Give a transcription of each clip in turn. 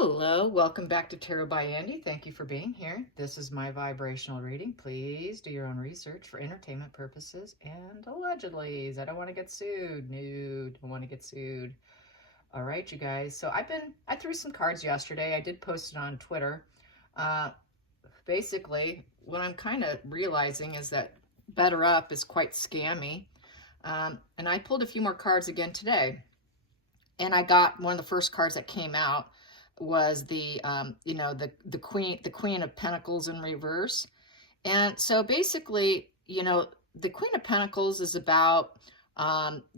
Hello, welcome back to Tarot by Andy. Thank you for being here. This is my vibrational reading. Please do your own research for entertainment purposes and allegedly. I don't want to get sued. No, don't want to get sued. All right, you guys. So I threw some cards yesterday. I did post it on Twitter. Basically, what I'm kind of realizing is that BetterUp is quite scammy. And I pulled a few more cards again today. And I got one of the first cards that came out was the Queen of Pentacles in reverse. And so basically, the Queen of Pentacles is about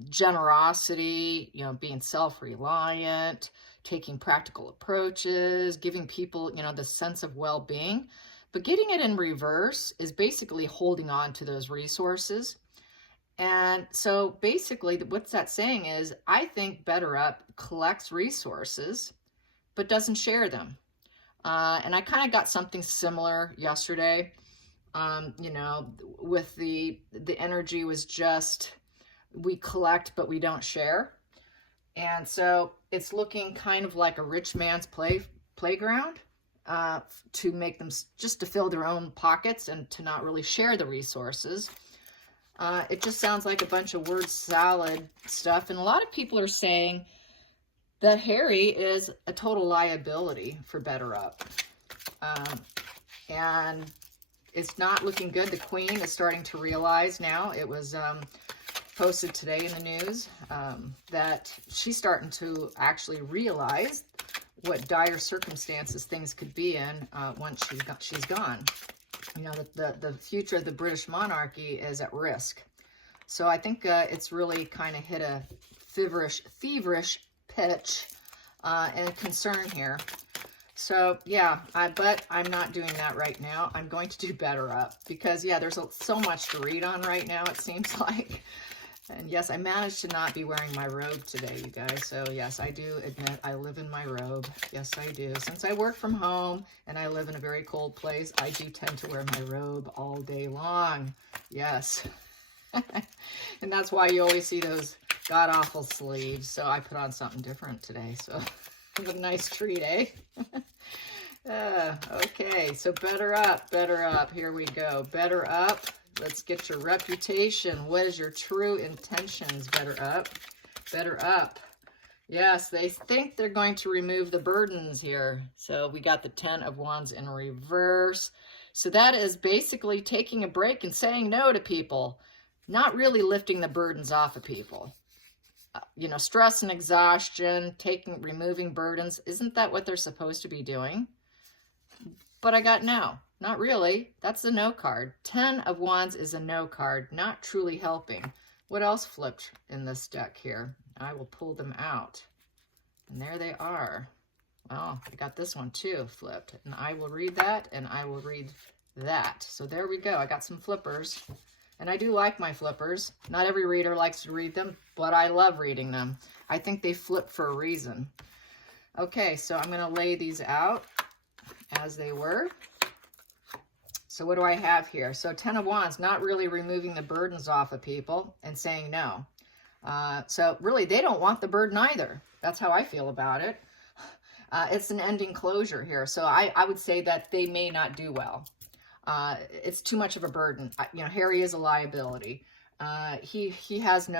generosity, being self-reliant, taking practical approaches, giving people, the sense of well-being. But getting it in reverse is basically holding on to those resources. And so basically what's that saying is, I think BetterUp collects resources, but doesn't share them. And I kind of got something similar yesterday, with the energy was just, we collect, but we don't share. And so it's looking kind of like a rich man's playground to make them just to fill their own pockets and to not really share the resources. It just sounds like a bunch of word salad stuff. And a lot of people are saying that Harry is a total liability for BetterUp. And it's not looking good. The Queen is starting to realize now. It was posted today in the news that she's starting to actually realize what dire circumstances things could be in once she's gone. The future of the British monarchy is at risk. So I think it's really kind of hit a feverish pitch and concern here. So yeah, but I'm not doing that right now. I'm going to do BetterUp because there's so much to read on right now, it seems like. And yes, I managed to not be wearing my robe today, you guys. So yes, I do admit I live in my robe. Yes, I do. Since I work from home and I live in a very cold place, I do tend to wear my robe all day long. Yes. And that's why you always see those god-awful sleeves. So I put on something different today. So a nice treat, eh? Okay, so BetterUp. Here we go. BetterUp. Let's get your reputation. What is your true intentions, BetterUp? BetterUp. Yes, they think they're going to remove the burdens here. So we got the 10 of Wands in reverse. So that is basically taking a break and saying no to people. Not really lifting the burdens off of people. Stress and exhaustion, removing burdens. Isn't that what they're supposed to be doing? But I got no. Not really. That's a no card. 10 of Wands is a no card, not truly helping. What else flipped in this deck here? I will pull them out. And there they are. Well, I got this one too flipped. And I will read that and I will read that. So there we go. I got some flippers. And I do like my flippers. Not every reader likes to read them, but I love reading them. I think they flip for a reason. Okay, so I'm going to lay these out as they were. So what do I have here? So 10 of Wands, not really removing the burdens off of people and saying no. So really, they don't want the burden either. That's how I feel about it. It's an ending closure here. So I would say that they may not do well. It's too much of a burden. Harry is a liability. He has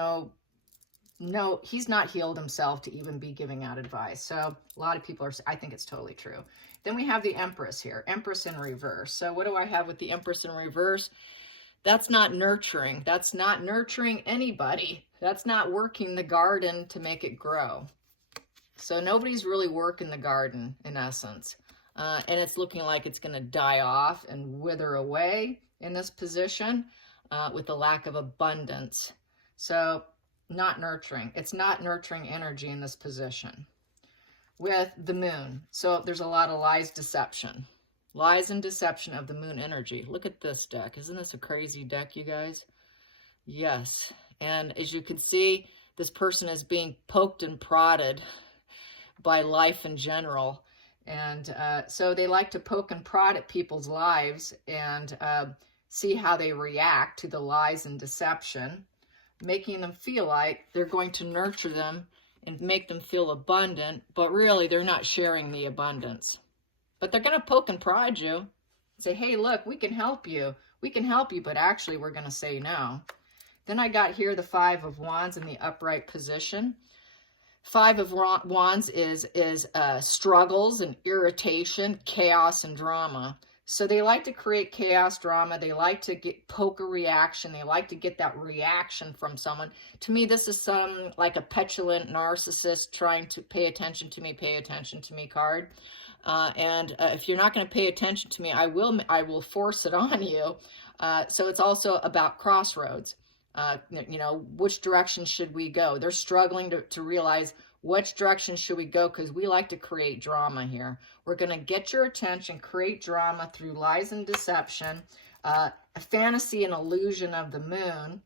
he's not healed himself to even be giving out advice. So a lot of people I think it's totally true. Then we have the Empress here, Empress in reverse. So what do I have with the Empress in reverse? That's not nurturing. That's not nurturing anybody. That's not working the garden to make it grow. So nobody's really working the garden in essence. And it's looking like it's going to die off and wither away in this position with the lack of abundance. So not nurturing. It's not nurturing energy in this position. With the Moon. So there's a lot of lies, deception. Lies and deception of the Moon energy. Look at this deck. Isn't this a crazy deck, you guys? Yes. And as you can see, this person is being poked and prodded by life in general. And so they like to poke and prod at people's lives and see how they react to the lies and deception, making them feel like they're going to nurture them and make them feel abundant, but really they're not sharing the abundance. But they're going to poke and prod you, say, hey, look, we can help you. We can help you, but actually we're going to say no. Then I got here the Five of Wands in the upright position. Five of Wands is struggles and irritation, chaos and drama. So they like to create chaos, drama. They like to poke a reaction. They like to get that reaction from someone. To me, this is like a petulant narcissist trying to pay attention to me card. And if you're not going to pay attention to me, I will force it on you. So it's also about crossroads. You know, which direction should we go? They're struggling to realize which direction should we go, because we like to create drama here. We're going to get your attention, create drama through lies and deception, a fantasy and illusion of the moon.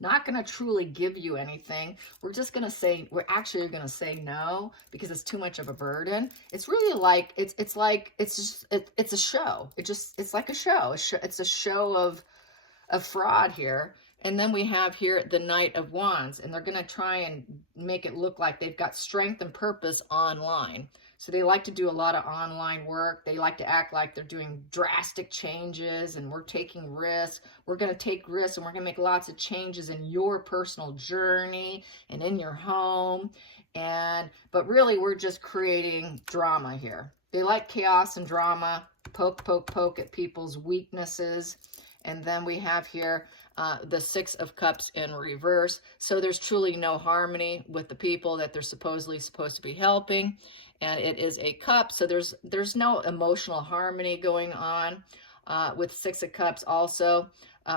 Not going to truly give you anything. We're just going to say, we're actually going to say no because it's too much of a burden. It's really like, it's a show. It's like a show. It's a show of fraud here. And then we have here the Knight of Wands, and they're going to try and make it look like they've got strength and purpose online. So they like to do a lot of online work. They like to act like they're doing drastic changes and we're taking risks. We're going to take risks and we're going to make lots of changes in your personal journey and in your home. But really, we're just creating drama here. They like chaos and drama, poke at people's weaknesses. And then we have here the Six of Cups in reverse. So there's truly no harmony with the people that they're supposed to be helping. And it is a cup, so there's no emotional harmony going on. With Six of Cups also,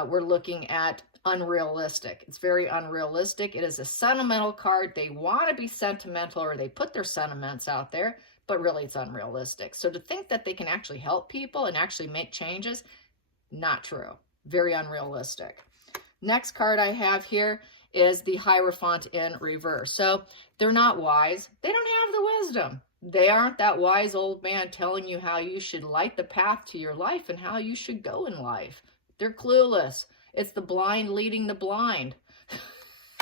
we're looking at unrealistic. It's very unrealistic. It is a sentimental card. They want to be sentimental, or they put their sentiments out there, but really it's unrealistic. So to think that they can actually help people and actually make changes, not true. Very unrealistic. Next card I have here is the Hierophant in reverse. So they're not wise. They don't have the wisdom. They aren't that wise old man telling you how you should light the path to your life and how you should go in life. They're clueless. It's the blind leading the blind.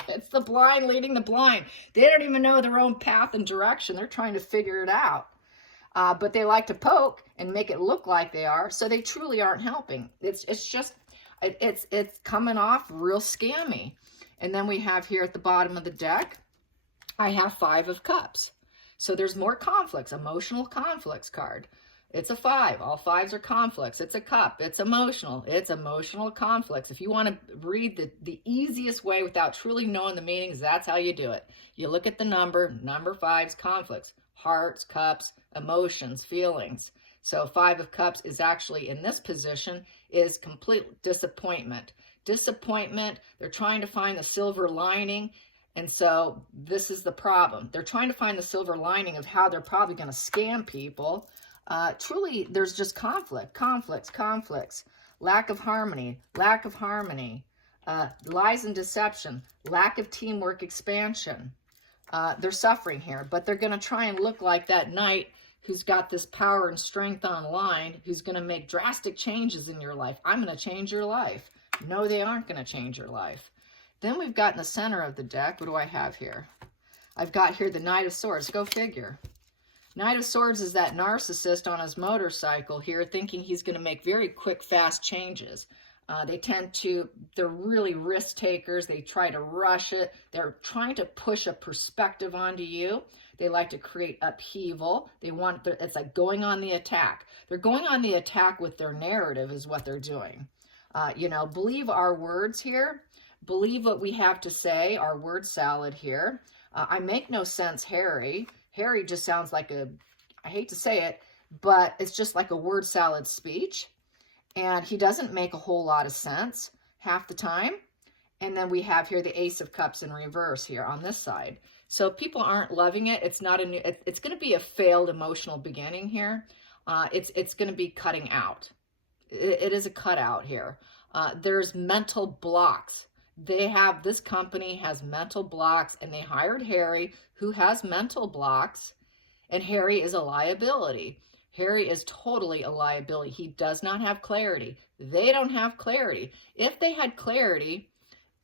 It's the blind leading the blind. They don't even know their own path and direction. They're trying to figure it out. But they like to poke and make it look like they are, so they truly aren't helping. It's coming off real scammy. And then we have here at the bottom of the deck, I have Five of Cups. So there's more conflicts, emotional conflicts card. It's a 5. All 5s are conflicts. It's a cup. It's emotional. It's emotional conflicts. If you want to read the easiest way without truly knowing the meanings, that's how you do it. You look at the number 5's conflicts, hearts, cups, emotions, feelings. So 5 of Cups is actually in this position is complete disappointment. Disappointment, they're trying to find the silver lining. And so this is the problem. They're trying to find the silver lining of how they're probably going to scam people. Truly, there's just conflicts, lack of harmony, lies and deception, lack of teamwork expansion. They're suffering here, but they're going to try and look like that knight who's got this power and strength online, who's going to make drastic changes in your life. I'm going to change your life. No, they aren't going to change your life. Then we've got in the center of the deck, what do I have here? I've got here the Knight of Swords. Go figure. Knight of Swords is that narcissist on his motorcycle here thinking he's going to make very quick, fast changes. They're really risk takers. They try to rush it. They're trying to push a perspective onto you. They like to create upheaval. It's like going on the attack. They're going on the attack with their narrative is what they're doing. Believe our words here. Believe what we have to say, our word salad here. I make no sense, Harry. Harry just sounds like I hate to say it, but it's just like a word salad speech. And he doesn't make a whole lot of sense half the time. And then we have here the Ace of Cups in reverse here on this side. So if people aren't loving it, it's going to be a failed emotional beginning here. It's going to be cutting out. It is a cutout here. There's mental blocks. This company has mental blocks, and they hired Harry, who has mental blocks, and Harry is a liability. Harry is totally a liability. He does not have clarity. They don't have clarity. If they had clarity,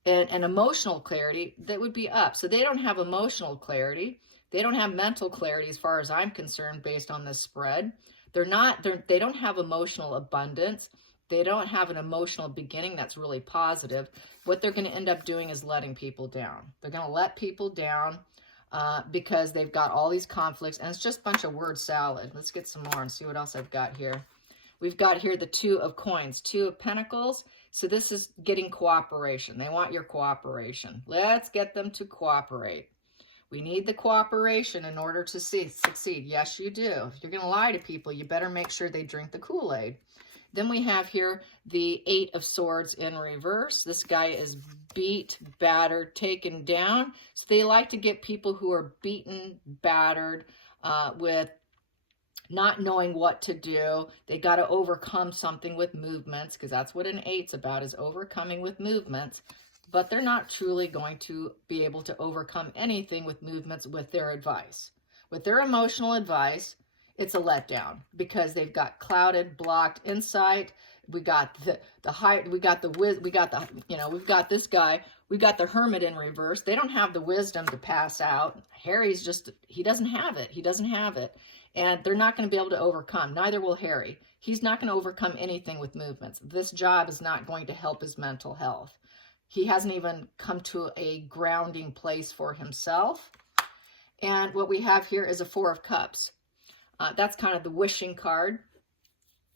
and emotional clarity, that would be up. So they don't have emotional clarity. They don't have mental clarity as far as I'm concerned based on this spread. They don't have emotional abundance. They don't have an emotional beginning that's really positive. What they're going to end up doing is letting people down. They're going to let people down because they've got all these conflicts, and it's just a bunch of word salad. Let's get some more and see what else I've got here. We've got here the Two of Coins, Two of Pentacles. So this is getting cooperation. They want your cooperation. Let's get them to cooperate. We need the cooperation in order to succeed. Yes, you do. If you're going to lie to people, you better make sure they drink the Kool-Aid. Then we have here the Eight of Swords in reverse. This guy is beat, battered, taken down. So they like to get people who are beaten, battered, with not knowing what to do. They got to overcome something with movements, because that's what an eight's about, is overcoming with movements. But they're not truly going to be able to overcome anything with movements with their advice. With their emotional advice, it's a letdown, because they've got clouded, blocked insight. We got we've got this guy. We've got the Hermit in reverse. They don't have the wisdom to pass out. Harry's he doesn't have it. He doesn't have it. And they're not going to be able to overcome. Neither will Harry. He's not going to overcome anything with movements. This job is not going to help his mental health. He hasn't even come to a grounding place for himself. And what we have here is a Four of Cups. That's kind of the wishing card.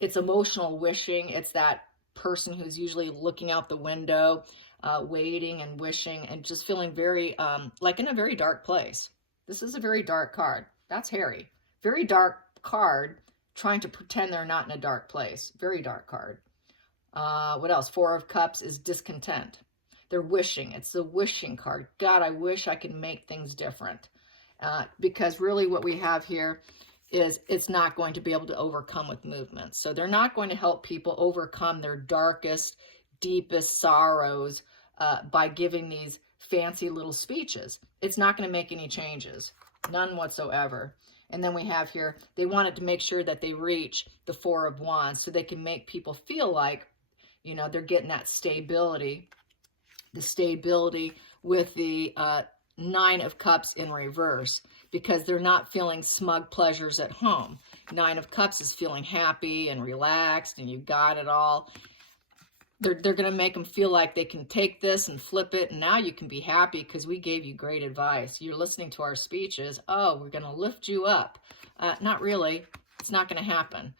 It's emotional wishing. It's that person who's usually looking out the window, waiting and wishing, and just feeling very, like in a very dark place. This is a very dark card. That's Harry. Very dark card, trying to pretend they're not in a dark place. Very dark card. What else? Four of Cups is discontent. They're wishing. It's the wishing card. God, I wish I could make things different. Because really what we have here is it's not going to be able to overcome with movement. So they're not going to help people overcome their darkest, deepest sorrows by giving these fancy little speeches. It's not going to make any changes. None whatsoever. And then we have here, they wanted to make sure that they reach the Four of Wands so they can make people feel like, they're getting that stability. The stability with the Nine of Cups in reverse, because they're not feeling smug pleasures at home. Nine of Cups is feeling happy and relaxed, and you got it all. They're going to make them feel like they can take this and flip it, and now you can be happy because we gave you great advice. You're listening to our speeches. Oh, we're going to lift you up. Not really. It's not going to happen.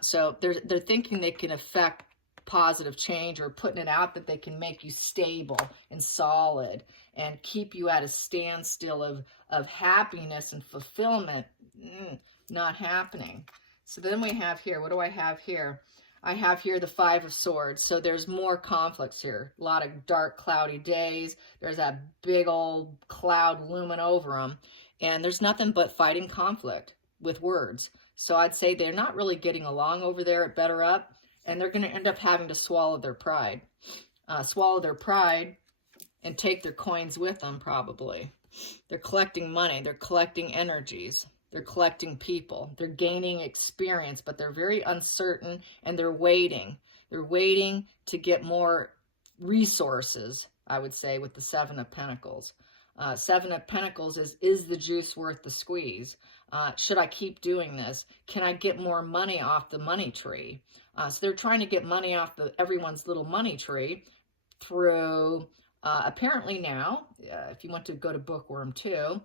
So they're thinking they can affect positive change, or putting it out that they can make you stable and solid and keep you at a standstill of happiness and fulfillment. Not happening. So then we have here, what do I have here? I have here the Five of Swords. So there's more conflicts here. A lot of dark, cloudy days. There's that big old cloud looming over them. And there's nothing but fighting conflict with words. So I'd say they're not really getting along over there at BetterUp. And they're going to end up having to swallow their pride. Swallow their pride and take their coins with them, probably. They're collecting money. They're collecting energies. They're collecting people. They're gaining experience, but they're very uncertain, and they're waiting. They're waiting to get more resources, I would say, with the Seven of Pentacles. Seven of Pentacles is the juice worth the squeeze? Should I keep doing this? Can I get more money off the money tree? So they're trying to get money off everyone's little money tree through, apparently now, if you want to go to Bookworm too,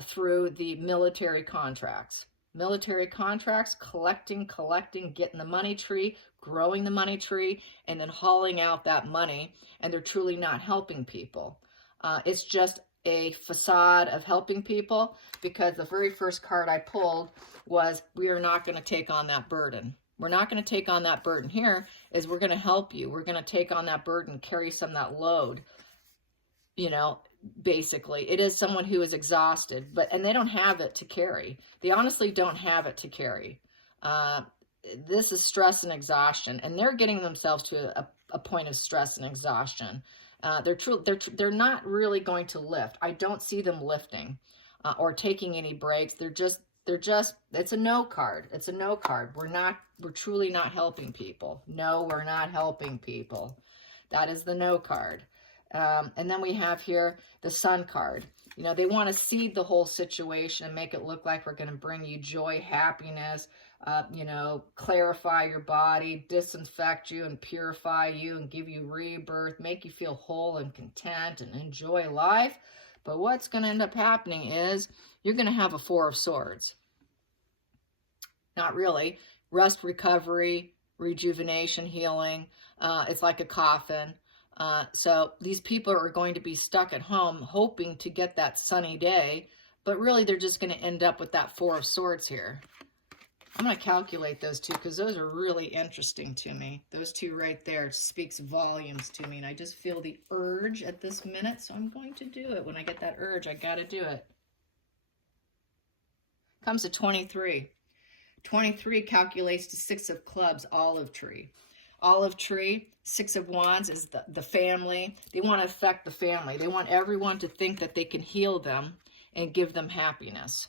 through the military contracts. Military contracts, collecting, getting the money tree, growing the money tree, and then hauling out that money, and they're truly not helping people. It's just a facade of helping people, because the very first card I pulled was, we are not going to take on that burden. We're not going to take on that burden. Here is, we're going to help you. We're going to take on that burden, carry some of that load. Basically, it is someone who is exhausted, and they don't have it to carry. They honestly don't have it to carry. This is stress and exhaustion, and they're getting themselves to a point of stress and exhaustion. They're not really going to lift. I don't see them lifting or taking any breaks. They're just, it's a no card. It's a no card. We're truly not helping people. No, we're not helping people. That is the no card. And then we have here the Sun card. You know, they want to seed the whole situation and make it look like we're going to bring you joy, happiness, you know, clarify your body, disinfect you and purify you and give you rebirth, make you feel whole and content and enjoy life. But what's going to end up happening is you're going to have a Four of Swords. Not really. Rest, recovery, rejuvenation, healing. It's like a coffin. So these people are going to be stuck at home hoping to get that sunny day, but really they're just going to end up with that Four of Swords here. I'm going to calculate those two because those are really interesting to me. Those two right there speaks volumes to me, and I just feel the urge at this minute, so I'm going to do it. When I get that urge, I got to do it. Comes to 23. 23 calculates to 6 of clubs, olive tree. Olive tree, 6 of wands is the family. They want to affect the family. They want everyone to think that they can heal them and give them happiness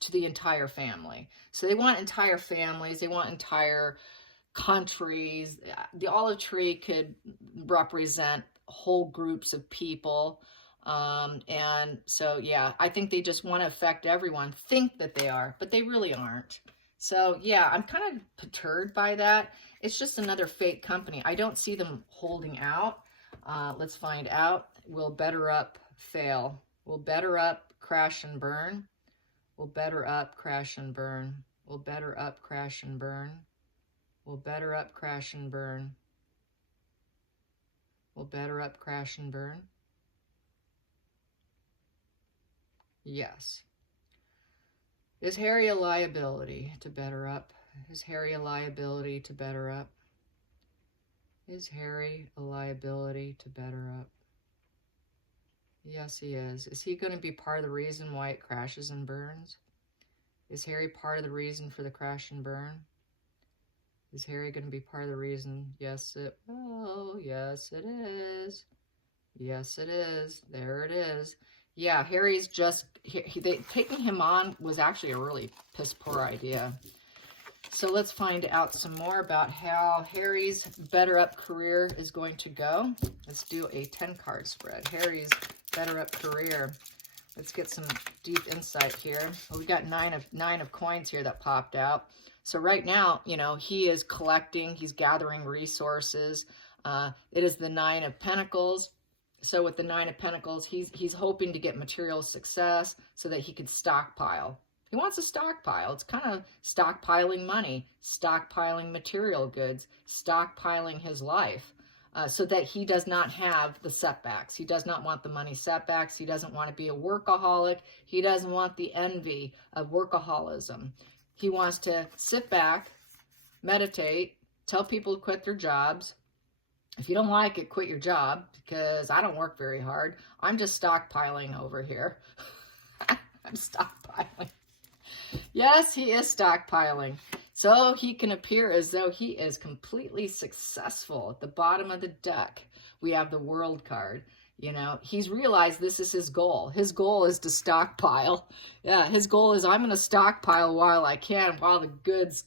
to the entire family. So they want entire families. They want entire countries. The olive tree could represent whole groups of people. And so, yeah, I think they just want to affect everyone, think that they are, but they really aren't. So, yeah, I'm kind of perturbed by that. It's just another fake company. I don't see them holding out. Let's find out. Will BetterUp fail? Will BetterUp crash and burn? Will BetterUp crash and burn? Will BetterUp crash and burn? Will BetterUp crash and burn? Will BetterUp crash and burn? Yes. Is Harry a liability to BetterUp? Is Harry a liability to BetterUp? Is Harry a liability to BetterUp? Yes, he is. Is he going to be part of the reason why it crashes and burns? Is Harry part of the reason for the crash and burn? Is Harry going to be part of the reason? Yes, it will. Yes, it is. Yes, it is. There it is. Yeah, Harry's just, taking him on was actually a really piss poor idea. So let's find out some more about how Harry's BetterUp career is going to go. Let's do a 10-card spread. Harry's BetterUp career. Let's get some deep insight here. Well, we got nine of coins here that popped out. So right now, you know, he is collecting, he's gathering resources. It is the 9 of Pentacles. So with the 9 of Pentacles, he's hoping to get material success so that he could stockpile. He wants a stockpile. It's kind of stockpiling money, stockpiling material goods, stockpiling his life so that he does not have the setbacks. He does not want the money setbacks. He doesn't want to be a workaholic. He doesn't want the envy of workaholism. He wants to sit back, meditate, tell people to quit their jobs. If you don't like it, quit your job, because I don't work very hard. I'm just stockpiling over here. I'm stockpiling. Yes, he is stockpiling. So he can appear as though he is completely successful. At the bottom of the deck, we have the World card. You know, he's realized this is his goal. His goal is to stockpile. Yeah, his goal is I'm going to stockpile while I can, while the goods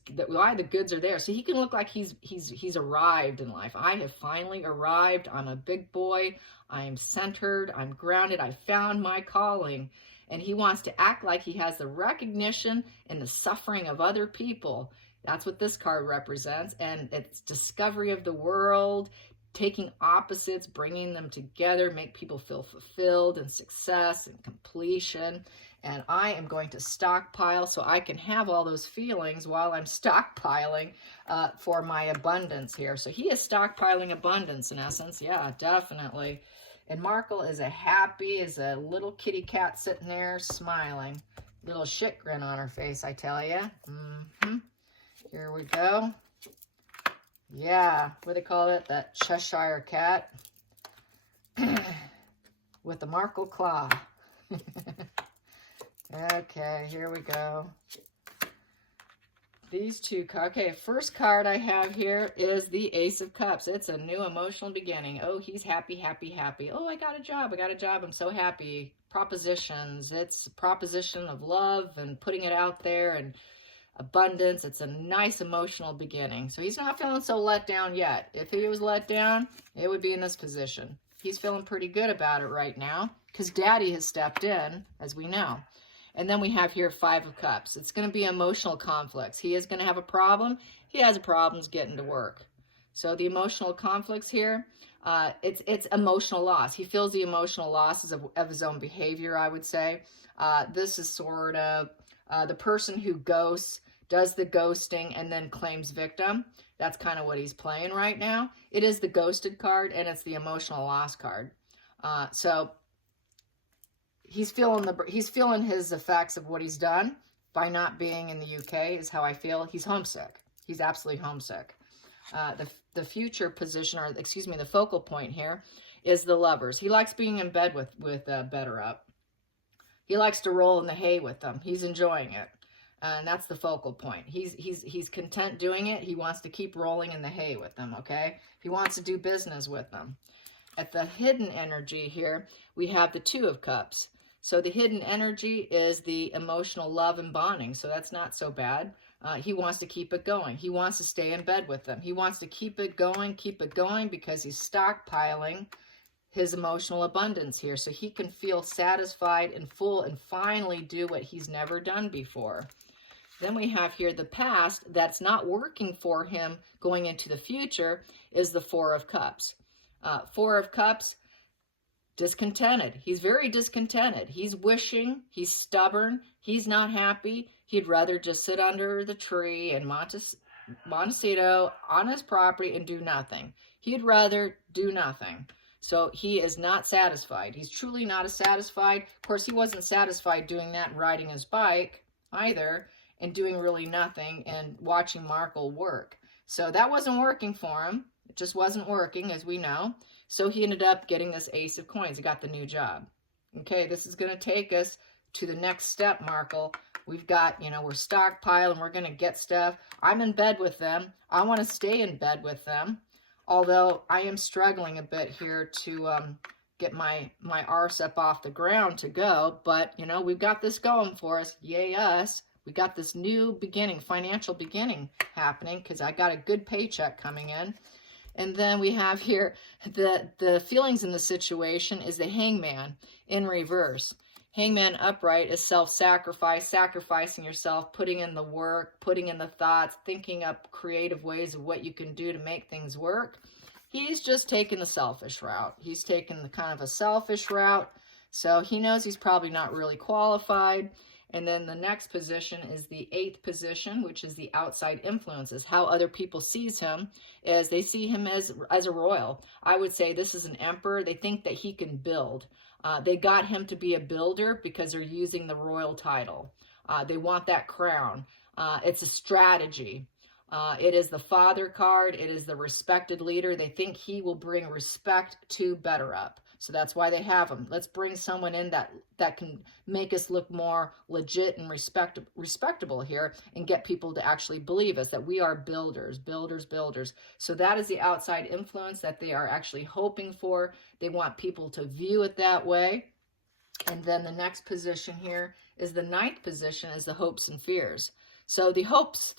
are there. So he can look like he's arrived in life. I have finally arrived. I'm a big boy. I am centered. I'm grounded. I found my calling. And he wants to act like he has the recognition and the suffering of other people. That's what this card represents. And it's discovery of the world, taking opposites, bringing them together, make people feel fulfilled and success and completion. And I am going to stockpile so I can have all those feelings while I'm stockpiling for my abundance here. So he is stockpiling abundance in essence. Yeah, definitely. And Markle is a little kitty cat sitting there smiling. Little shit grin on her face, I tell you. Here we go. Yeah, what do they call it? That Cheshire cat with the Markle claw. Okay, here we go. These two cards. Okay, first card I have here is the Ace of Cups. It's a new emotional beginning. Oh, he's happy, happy, happy. Oh, I got a job. I'm so happy. Propositions. It's a proposition of love and putting it out there and abundance. It's a nice emotional beginning. So he's not feeling so let down yet. If he was let down, it would be in this position. He's feeling pretty good about it right now because Daddy has stepped in, as we know. And then we have here 5 of Cups. It's going to be emotional conflicts. He is going to have a problem. He has problems getting to work. So the emotional conflicts here, it's emotional loss. He feels the emotional losses of his own behavior, I would say. This is sort of the person who ghosts, does the ghosting, and then claims victim. That's kind of what he's playing right now. It is the ghosted card, and it's the emotional loss card. So he's feeling his effects of what he's done by not being in the UK, is how I feel. He's homesick. He's absolutely homesick. The future position, or excuse me, the focal point here is the Lovers. He likes being in bed with BetterUp. He likes to roll in the hay with them. He's enjoying it. And that's the focal point. He's content doing it. He wants to keep rolling in the hay with them, okay? He wants to do business with them. At the hidden energy here, we have the 2 of Cups. So the hidden energy is the emotional love and bonding. So that's not so bad. He wants to keep it going. He wants to stay in bed with them. He wants to keep it going because he's stockpiling his emotional abundance here so he can feel satisfied and full and finally do what he's never done before. Then we have here the past that's not working for him going into the future is the 4 of Cups. 4 of Cups, discontented. He's very discontented. He's wishing, he's stubborn, he's not happy. He'd rather just sit under the tree in Montecito on his property and do nothing. He'd rather do nothing. So he is not satisfied. He's truly not satisfied. Of course, he wasn't satisfied doing that and riding his bike either and doing really nothing and watching Markle work. So that wasn't working for him. It just wasn't working, as we know. So he ended up getting this Ace of Coins. He got the new job. Okay, this is going to take us to the next step, Markle. We've got, we're stockpiling. We're going to get stuff. I'm in bed with them. I want to stay in bed with them. Although I am struggling a bit here to get my arse up off the ground to go. But, we've got this going for us. Yay us. We got this new beginning, financial beginning happening because I got a good paycheck coming in. And then we have here the feelings in the situation is the Hangman in reverse. Hangman upright is self-sacrifice, sacrificing yourself, putting in the work, putting in the thoughts, thinking up creative ways of what you can do to make things work. He's just taking the selfish route. He's taking the kind of a selfish route. So he knows he's probably not really qualified. And then the next position is the 8th position, which is the outside influences. How other people sees him is they see him as a royal. I would say this is an emperor. They think that he can build. They got him to be a builder because they're using the royal title. They want that crown. It's a strategy. It is the father card. It is the respected leader. They think he will bring respect to BetterUp. So that's why they have him. Let's bring someone in that can make us look more legit and respectable here and get people to actually believe us, that we are builders. So that is the outside influence that they are actually hoping for. They want people to view it that way. And then the next position here is the 9th position, is the hopes and fears. So the hopes,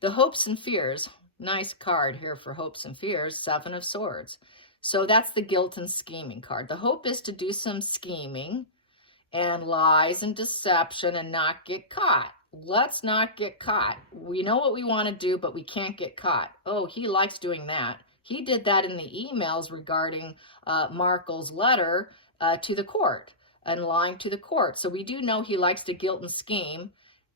the hopes and fears, nice card here for hopes and fears, 7 of Swords. So that's the guilt and scheming card. The hope is to do some scheming and lies and deception and not get caught. Let's not get caught. We know what we want to do, but we can't get caught. Oh, he likes doing that. He did that in the emails regarding Markle's letter to the court and lying to the court. So we do know he likes to guilt and scheme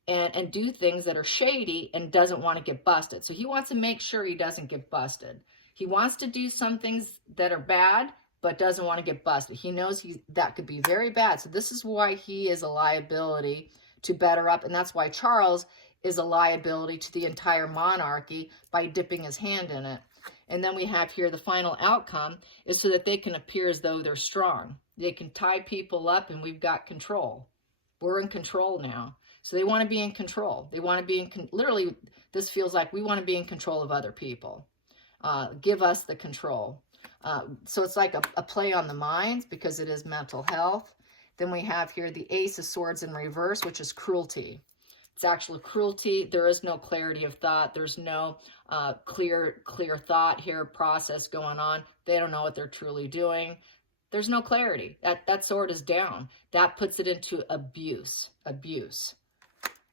and do things that are shady and doesn't want to get busted. So he wants to make sure he doesn't get busted. He wants to do some things that are bad, but doesn't want to get busted. He knows that could be very bad. So this is why he is a liability to BetterUp, and that's why Charles is a liability to the entire monarchy by dipping his hand in it. And then we have here the final outcome is so that they can appear as though they're strong. They can tie people up, and we've got control. We're in control now. So they want to be in control. They want to be literally, this feels like we want to be in control of other people. Give us the control. So it's like a play on the minds because it is mental health. Then we have here the Ace of Swords in reverse, which is cruelty. It's actual cruelty. There is no clarity of thought. There's no clear thought here, process going on. They don't know what they're truly doing. There's no clarity. That sword is down. That puts it into abuse.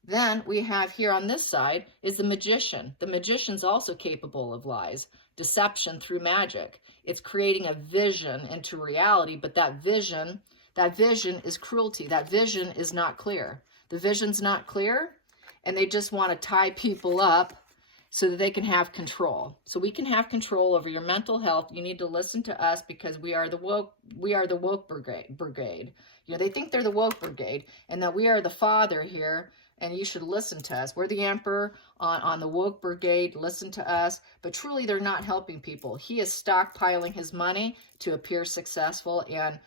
Then we have here on this side is the magician. The magician's also capable of lies, deception through magic. It's creating a vision into reality, but that vision is cruelty. That vision is not clear. The vision's not clear, and they just want to tie people up so that they can have control. So we can have control over your mental health. You need to listen to us because we are the woke brigade. You know, they think they're the woke brigade and that we are the father here, and you should listen to us. We're the emperor on the woke brigade. Listen to us. But truly, they're not helping people. He is stockpiling his money to appear successful, and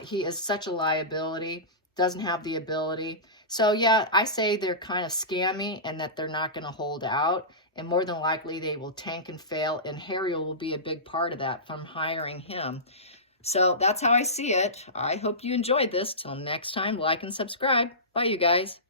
he is such a liability, doesn't have the ability. So yeah, I say they're kind of scammy and that they're not going to hold out. And more than likely, they will tank and fail. And Harry will be a big part of that from hiring him. So that's how I see it. I hope you enjoyed this. Till next time, like and subscribe. Bye, you guys.